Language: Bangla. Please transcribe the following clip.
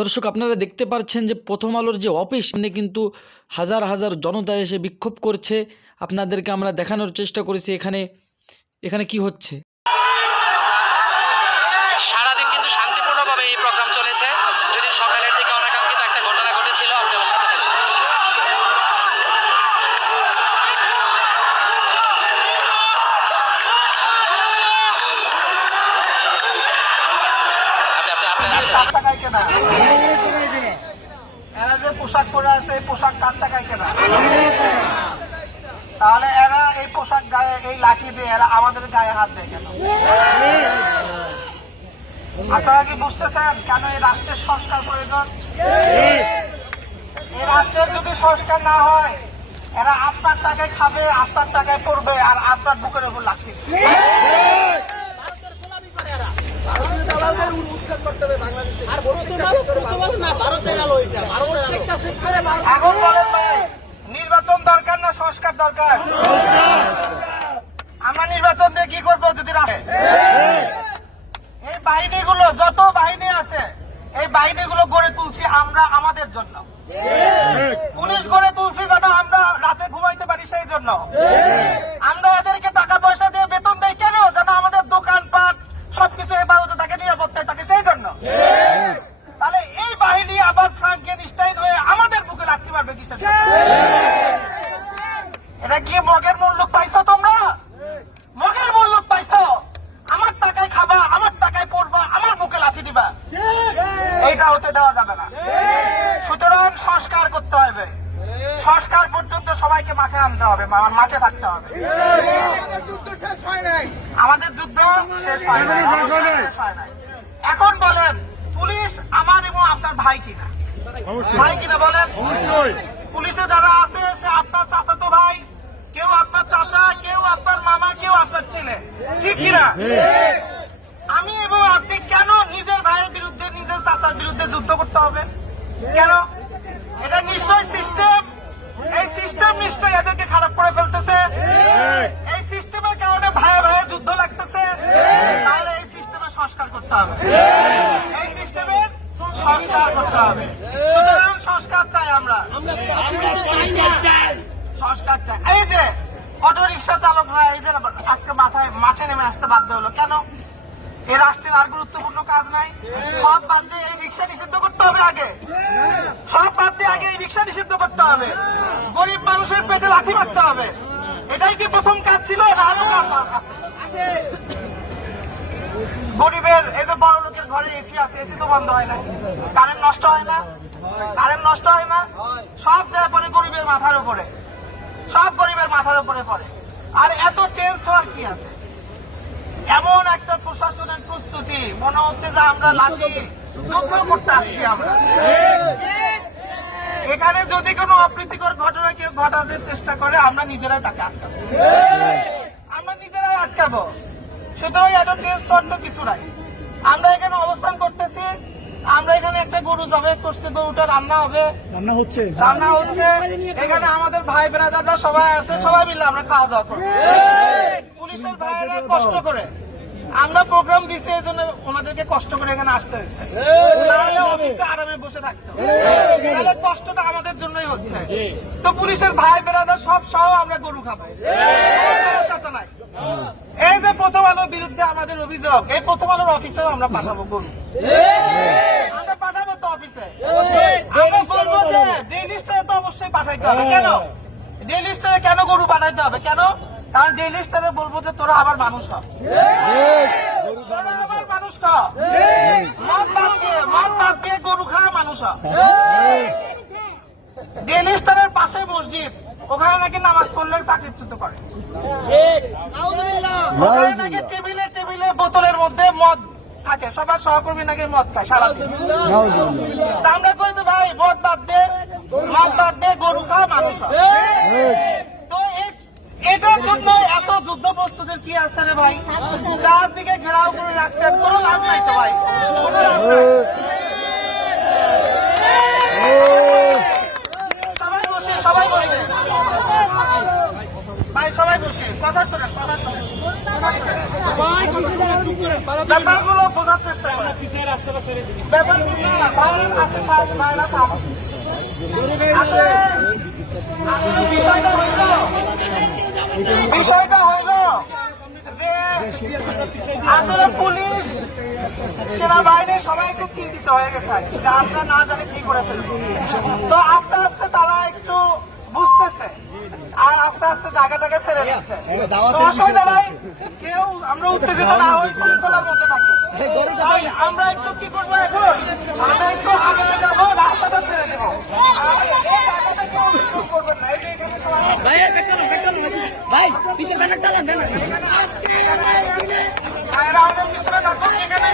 দর্শক আপনারা দেখতে পাচ্ছেন যে প্রথম আলোর যে অফিস সামনে কিন্তু হাজার হাজার জনতা এসে বিক্ষোভ করছে। আপনাদেরকে আমরা দেখানোর চেষ্টা করেছি এখানে কি হচ্ছে। সারাদিন কিন্তু শান্তিপূর্ণভাবে এই প্রোগ্রাম চলেছে, যদি সকালের দিকে অনাকাঙ্ক্ষিত একটা ঘটনা ঘটেছিল। আপনাদের সাথে এরা যে পোশাক পরে আছে এই পোশাক কার টাকায় কেনা? তাহলে এরা এই পোশাক গায়ে এই লাঠি দিয়ে এরা আমাদের গায়ে হাত দেয় কেন? আপনারা কি বুঝতেছেন কেন এই রাষ্ট্রের সংস্কার প্রয়োজন? এই রাষ্ট্রের যদি সংস্কার না হয় এরা আপনার টাকায় খাবে, আপনার টাকায় পড়বে, আর আপনার বুকের উপর লাঠি। এখন বলেন ভাই, নির্বাচন দরকার না সংস্কার দরকার? আমরা নির্বাচন দিয়ে কি করবো যদি রাখে? এই বাহিনীগুলো যত বাহিনী আছে এই বাহিনীগুলো গড়ে তুলছি আমরা আমাদের জন্য। পুলিশ গড়ে তুলছি যেন আমরা রাতে ঘুমাইতে পারি, সেই জন্য। আমরা এদেরকে টাকা পয়সা দিয়ে বেতন দেই কেন? যেন আমাদের দোকানপাট সবকিছু হেফাজতে থাকে, নিরাপত্তায় থাকে, সেই জন্য। তাহলে এই বাহিনী আবার ফ্রাঙ্কেনস্টাইন হয়ে আমাদের বুকে লাথি মারবে কিসের? এটা কি মগের মূল্য পাইছো তোমরা? মগের মূল্য পাইছো? আমার টাকায় খাবা, আমার টাকায় পড়বা, আমার বুকে লাথি দিবা, এইটা হতে দেওয়া যাবে না। সুতরাং সংস্কার করতে হবে। সংস্কার পর্যন্ত সবাইকে মাঠে নামতে হবে, মাঠে থাকতে হবে। আমাদের যুদ্ধ শেষ হয় নাই। এখন বলেন, পুলিশ আমার এবং আপনার ভাই কিনা? ভাই কিনা বলেন? পুলিশে যারা আছে সে আপনার চাচাতো ভাই, কেউ আপনার চাচা, কেউ আপনার মামা, কেউ আপনার ছেলে, ঠিক কিনা? আমি এবং আপনি কেন নিজের ভাইয়ের বিরুদ্ধে, নিজের চাচার বিরুদ্ধে যুদ্ধ করতে হবে? কেন? এটা নিশ্চয় সিস্টেম। এই সিস্টেম নিশ্চয় এদেরকে খারাপ করে ফেলতেছে। এই সিস্টেমের কারণে ভাইয়ে ভাইয়ে যুদ্ধ লাগতেছে। তাহলে এই সিস্টেমের সংস্কার করতে হবে। এই সিস্টেমের সংস্কার করতে হবে। সুতরাং সংস্কার চাই আমরা, সংস্কার চাই। এই যে অটো রিক্সা চালকরা এই যে আজকে মাঠে নেমে আসতে বাধ্য হলো কেন? এই রাষ্ট্রের আর গুরুত্বপূর্ণ কাজ নাই? সব বাদ দিয়ে এই রিক্সা নিষিদ্ধ করতে হবে আগে। সব বাদ দিয়ে আগে এই রিক্সা নিষিদ্ধ করতে হবে। গরিব মানুষের পেটে লাথি মারতে হবে। এটাই কি প্রথম কাজ ছিল? না আরো কাজ আছে? গরিবের এই যে বড় লোকের ঘরে এসি আছে, এসি তো বন্ধ হয় না, কারেন্ট নষ্ট হয় না, কারেন্ট নষ্ট হয় না, সব যায় পরে গরিবের মাথার উপরে, সব গরিবের মাথার উপরে পড়ে। আর এত টেন্স হওয়ার কি আছে? এমন একটা প্রশাসনের প্রস্তুতি, মনে হচ্ছে যে আমরা লাঠি যুদ্ধ করতে আসছি। আমরা এখানে যদি কোনো অপ্রীতিকর ঘটনা কেউ ঘটাতে চেষ্টা করে আমরা নিজেরাই তাকে আটকাবো, আমরা নিজেরাই আটকাবো। সুতরাং এত টেস্ট অন্য কিছু নাই। আমরা এখানে অবস্থান করতেছি, আমরা এখানে একটা গরু জবাই করছি, গরুটা রান্না হবে, রান্না হচ্ছে। এখানে আমাদের ভাই ব্রাদাররা সবাই আছে, সবাই মিলে আমরা খাওয়া দাওয়া করবো। পুলিশের ভাইয়েরা কষ্ট করে আমরা প্রোগ্রাম দিচ্ছি, এই জন্য ওনাদেরকে কষ্ট করে এখানে আসতে হয়েছে। অফিসে আরামে বসে থাকতো, তাহলে কষ্টটা আমাদের জন্যই হচ্ছে। তো পুলিশের ভাই ব্রাদার সব সহ আমরা গরু খাবো, নাই। এই যে প্রথম আলোর বিরুদ্ধে আমাদের অভিযোগ, এই প্রথম আলোর অফিসেও আমরা পাঠাবো গরু, আমরা পাঠাবো তো অফিসে। আমরা বলবো যে ডেইলি স্টারে তো অবশ্যই পাঠাইতে হবে। কেন ডেইলি স্টারে কেন গরু পাঠাইতে হবে? কেন? কারণ ডেইলি স্টারে বলবো যে তোরা আবার মানুষ হ, আবার মানুষ হ, মদ বাদ দিয়ে গরু খাওয়া মানুষ হ। ডেইলি স্টারের পাশে মসজিদ, ওখানে নাকি নামাজ পড়লে চাকরিচ্যুত করে, ওখানে নাকি টেবিলে টেবিলে বোতলের মধ্যে মদ থাকে, সবার সহকর্মী নাকি মদ খায় সারাদিন। আমরা কই যে ভাই মদ বাদ দে গরু খাওয়া মানুষ। তো এটার জন্য এত যুদ্ধ প্রস্তুতির কি আছে রে ভাই? চারদিকে ঘেরাও করে রাখছেন, কোনো লাভ নাই তো ভাই, কোনো লাভ নাই। সবাই বসে ভাই, সবাই বসে কথা শোনেন, ব্যাপারগুলো বোঝার চেষ্টা করেন। ব্যাপার কিন্তু না, ভাইরাস আছে, ভাইরাস আছে। আসলে বিষয়টা হইল যে আসলে পুলিশ সেনাবাহিনী সবাই একটু চিন্তিত হয়ে গেছে যে আমরা না জানি কি করে ফেলবো। তো আস্তে আস্তে তারা একটু বুঝতেছে আর আস্তে আস্তে জায়গাটাকে ছেড়ে দিচ্ছে। তো অসুবিধা নাই, কেউ আমরা উত্তেজিত না হই, শৃঙ্খলার মধ্যে থাকি। তাই আমরা একটু কি করবো এখন, আমরা একটু আগে যাবো, রাস্তাটা ছেড়ে দেবো। আর এই জায়গাটা কেউ disturb করবেন না। এই যে এখানে ভাইয়েরা আমাদের পিছনে থাকুন, এখানে